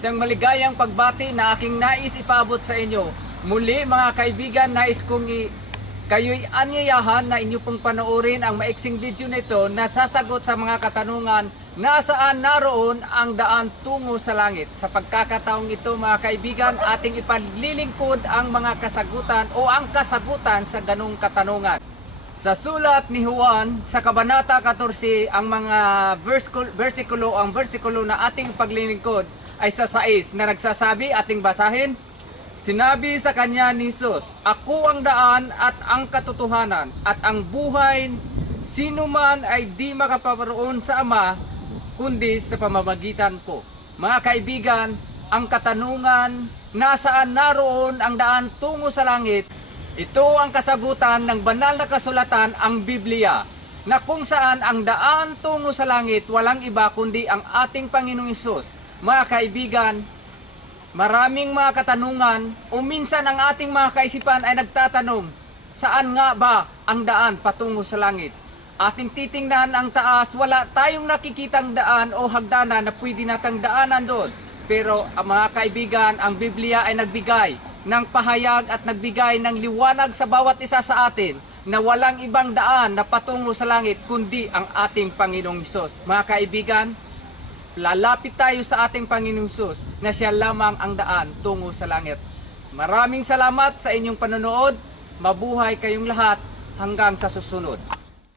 Isang maligayang pagbati na aking nais ipaabot sa inyo. Muli mga kaibigan, nais kong kayo'y anyayahan na inyo pong panoorin ang maiksing video nito na sasagot sa mga katanungan nasaan naroon ang daan tungo sa langit. Sa pagkakataong ito mga kaibigan, ating ipaglilingkod ang mga kasagutan o ang kasagutan sa ganong katanungan. Sa sulat ni Juan sa Kabanata 14, ang mga versikulo na ating paglilingkod ay sa 6 na nagsasabi, ating basahin. Sinabi sa kanya ni Jesus, "Ako ang daan at ang katotohanan at ang buhay. Sino man ay di makaparoon sa Ama kundi sa pamamagitan ko." Mga kaibigan, ang katanungan, nasaan naroon ang daan tungo sa langit? Ito ang kasagutan ng banal na kasulatan, ang Biblia, na kung saan ang daan tungo sa langit walang iba kundi ang ating Panginoong Hesus. Mga kaibigan, maraming mga katanungan o minsan ang ating mga kaisipan ay nagtatanong, saan nga ba ang daan patungo sa langit? Ating titingnan ang taas, wala tayong nakikitang daan o hagdanan na pwede natang daanan doon. Pero mga kaibigan, ang Biblia ay nagbigay ng pahayag at nagbigay ng liwanag sa bawat isa sa atin na walang ibang daan na patungo sa langit kundi ang ating Panginoong Hesus. Mga kaibigan, lalapit tayo sa ating Panginoong Hesus na siya lamang ang daan tungo sa langit. Maraming salamat sa inyong panonood. Mabuhay kayong lahat hanggang sa susunod.